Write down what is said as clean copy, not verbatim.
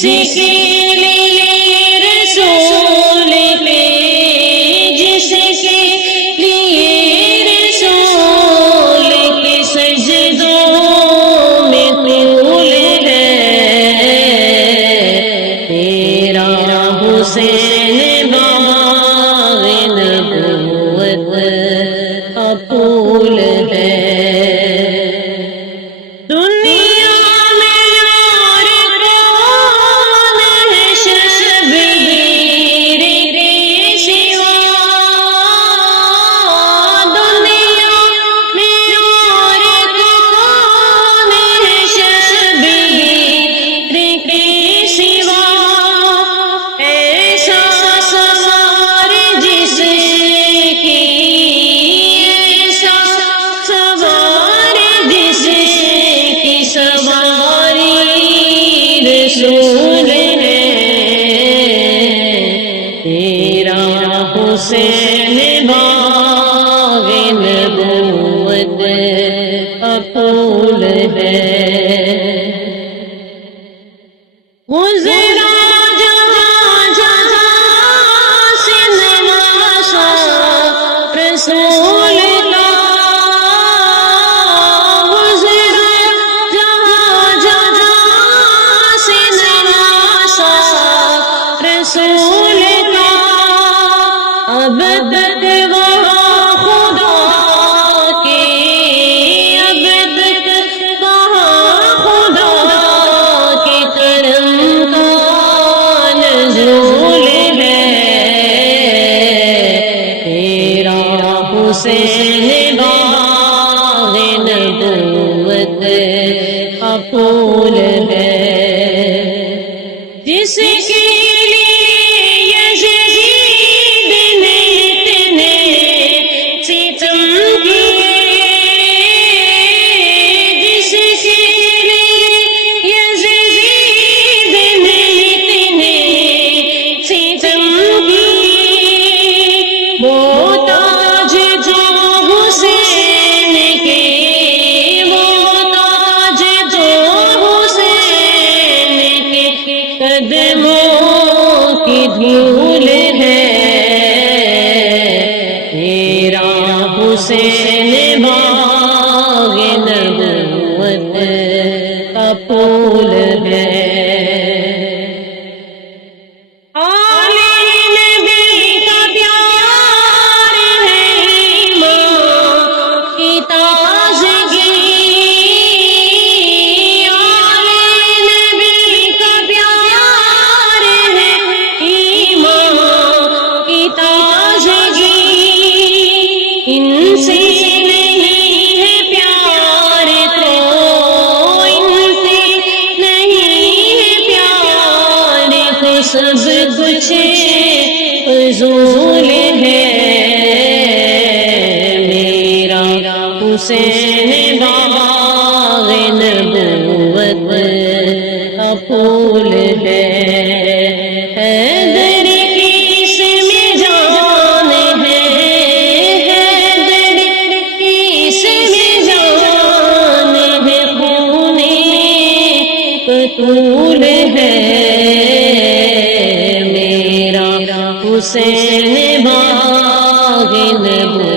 جس کے لیے رسول پہ، جس کے لیے رسول کے سجدوں میں طول ہے، تیرا حسین باغ نبوت کا پھول ہے۔ رسول ہے تیرا حسین باغ نبوت کا پھول ہے۔ گزرا جہاں جہاں سے نواسا رسول کا، گزرا جہاں جہاں سے نواسا رسول کا، اب تک وہاں خدا کے، اب تک وہاں خدا کے کرم کا نزول ہے، تیرا حسین باغ نبوت کا پھول ہے۔ جس کے قدموں کی دھول ہے، تیرا حسین باغ نبوت کا پھول ہے۔ ان سے نہیں ہے پیار تو، ان سے نہیں ہے پیار تو سب کچھ فضول ہے، میرا حسین باغ نبوت کا پھول ہے۔ پھول ہے میرا حسین باغ نبوت